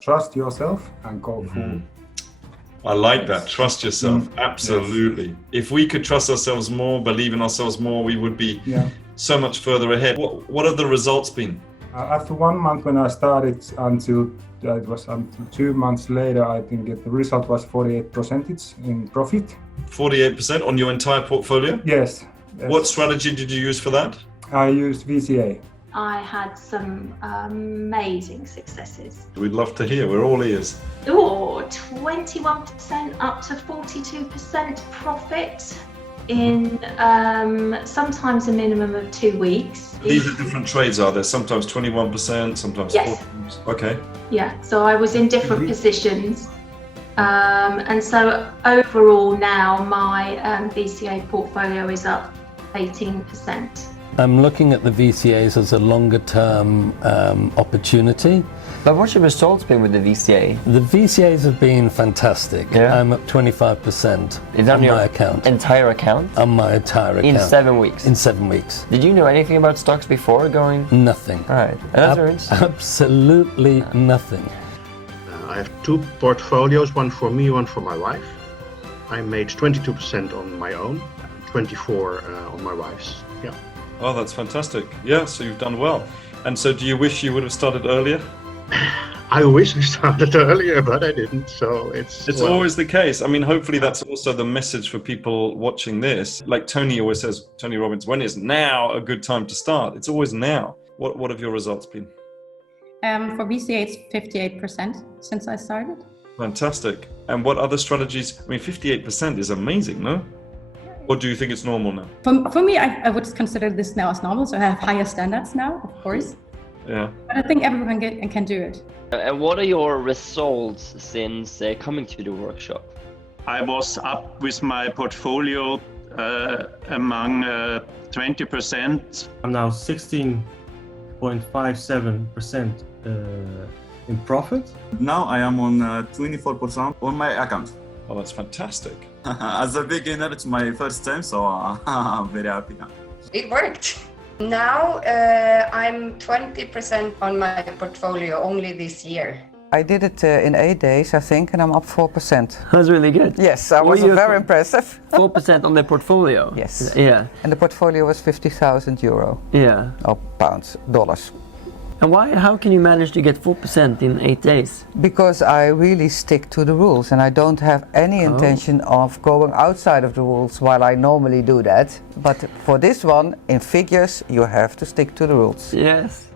Trust yourself and go full. I like that. Trust yourself. Absolutely. Yes. If we could trust ourselves more, believe in ourselves more, we would be so much further ahead. What have the results been? After 1 month when I started until 2 months later, I think the result was 48% in profit. 48% on your entire portfolio? Yes. What strategy did you use for that? I used VCA. I had some amazing successes. We'd love to hear. We're all ears. Oh, 21% up to 42% profit in sometimes a minimum of 2 weeks. These are different trades, are there? Sometimes 21%, sometimes 40%. Okay. Yeah, so I was in different positions. And so overall now my VCA portfolio is up 18%. I'm looking at the VCAs as a longer term opportunity. But what's your results been with the VCA? The VCAs have been fantastic. Yeah. I'm up 25% on my account. Entire account? On my entire account. In 7 weeks? In 7 weeks. Did you know anything about stocks before going? Nothing. All right. That's very interesting. Absolutely nothing. I have 2 portfolios, one for me, one for my wife. I made 22% on my own, 24 on my wife's. Yeah. Oh, that's fantastic. Yeah, so you've done well. And so do you wish you would have started earlier? I wish I started earlier, but I didn't, so it's always the case. I mean, hopefully that's also the message for people watching this. Like Tony always says, Tony Robbins, when is now a good time to start? It's always now. What have your results been? For VCA, it's 58% since I started. Fantastic. And what other strategies? I mean, 58% is amazing, no? Or do you think it's normal now? For me, I would consider this now as normal, so I have higher standards now, of course. Yeah. But I think everyone can do it. And what are your results since coming to the workshop? I was up with my portfolio among 20%. I'm now 16.57% in profit. Now I am on 24% on my account. Oh, that's fantastic. As a beginner, it's my first time, so I'm very happy now. It worked. Now I'm 20% on my portfolio only this year. I did it in 8 days, I think, and I'm up 4%. That's really good. Yes, I was very impressive. 4% on the portfolio? Yes. Yeah. And the portfolio was 50,000 euro. Yeah. Or pounds, dollars. And how can you manage to get 4% in 8 days? Because I really stick to the rules and I don't have any intention of going outside of the rules while I normally do that. But for this one, in figures, you have to stick to the rules. Yes.